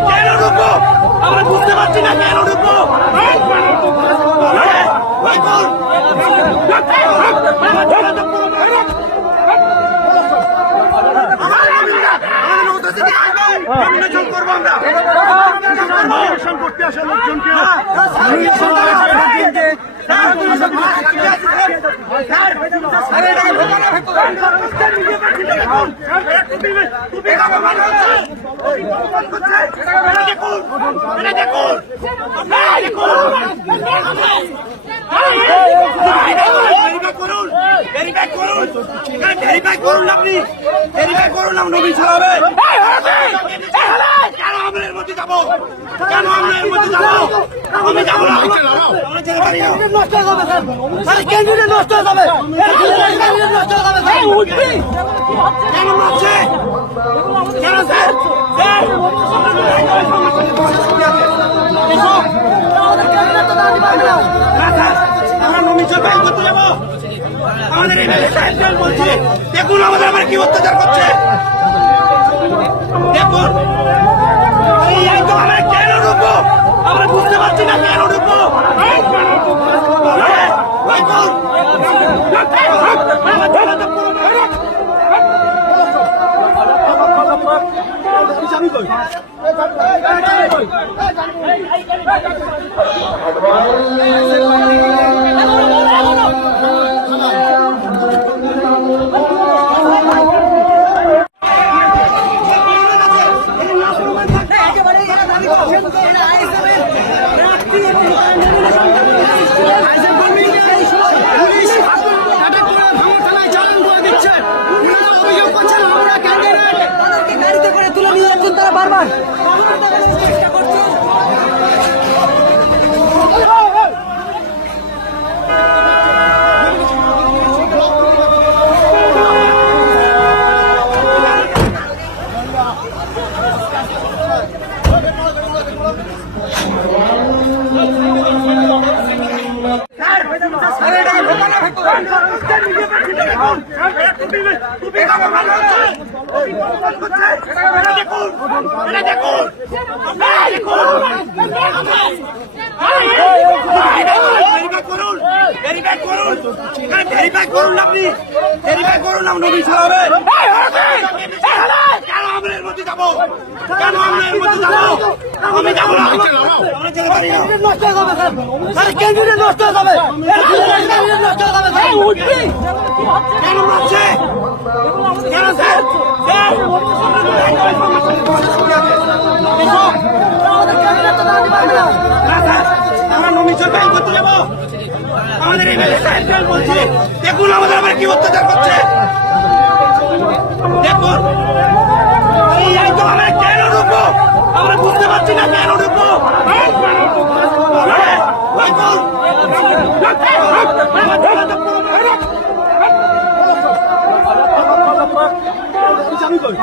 কেন ঢুকবো আমরা বুঝতে পারছি না কেন ঢুকবো আসবে। করব আমরা। নমিনেশন করতে আসা লোকজনকে নমিনেশন করে আসা লোকজনকে করুন আপনি ভেরিফাই করুন নবীন ছাড়াবে কেন আমরা এর মধ্যে যাব? কেন আমরা এর মধ্যে যাব? আমি যাব না। আমরা যেতে পারি না নষ্ট হয়ে যাবে স্যার। ক্যান্ডিডেট নষ্ট হয়ে যাবে। নষ্ট হয়ে যাবে কেন মারছে? কেন স্যার? স্যার আমাদের ক্যান্ডিডেট তো দাঁড়াতে পারবে না না, স্যার, আমরা নমিশন ফাইল করতে যাব। আমাদের এই সাহেব দেখুন আমাদের আবার কি অত্যাচার করছে। দেখুন এই একদম আমরা কেন ঢুকবো আমরা বুঝতে পারছি না কেন ঢুকবো এই, এই, ওই কোন? আমার জানা তো পুরো না। তাদেরকে বারবার। করুন আপনি ভেরিফাই করুন না নবীন ছাড়াবে কেন আমরা এর মধ্যে যাব কেন আমরা এর মধ্যে যাব আমি যাব না নষ্ট হয়ে যাবে স্যার আরে নষ্ট হয়ে যাবে কেন আমাদের এই সাহেব বলছে দেখুন আমাদের আবার কি অত্যাচার করছে দেখুন এই আমরা কেন ঢুকবো আমরা বুঝতে পারছি না কেন ঢুকবো না। আমি কই